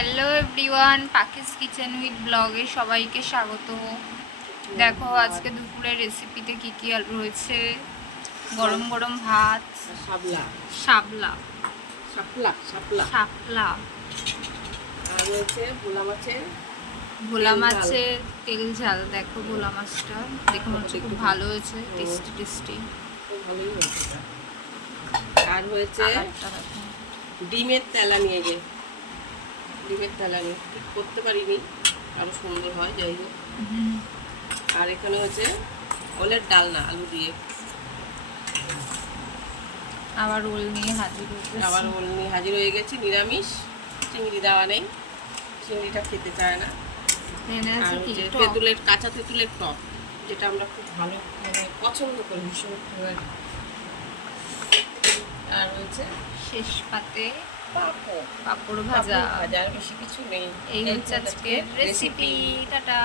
Hello everyone পাকিস kitchen with ব্লগে সবাইকে স্বাগত। দেখো আজকে দুপুরের রেসিপিতে কি কি আর রয়েছে? গরম গরম ভাত শাপলা। শাপলা। শাপলা শাপলা। শাপলা। আর রয়েছে ভোলা মাছের ভোলা তেল ঝাল। মাছের তেল ঝাল দেখো ভোলা মাছটা। দেখে মনে হচ্ছে খুব ভালো হয়েছে টেস্টি টেস্টি ভালোই হয়েছে আর হয়েছে ডিমের তেলা নিয়ে যে ডিমের তেলা নিয়ে ঠিক করতে পারিনি আরও সুন্দর হয় যাই হোক। আর এখানে হচ্ছে ওলের ডালনা আলু দিয়ে। আবার রোল নিয়ে হাজির আবার ওল নিয়ে হাজির হয়ে গেছি নিরামিষ চিংড়ি দেওয়া নেই চিংড়িটা খেতে চায় না। আর হচ্ছে তেঁতুলের কাঁচা তেঁতুলের টক যেটা আমরা খুব ভালো মানে পছন্দ করি ভীষণ। আর হচ্ছে শেষ পাতে পাঁপড়। ভাজা। ভাজা বেশি কিছু নেই। এই হচ্ছে আজকের রেসিপি টাটা।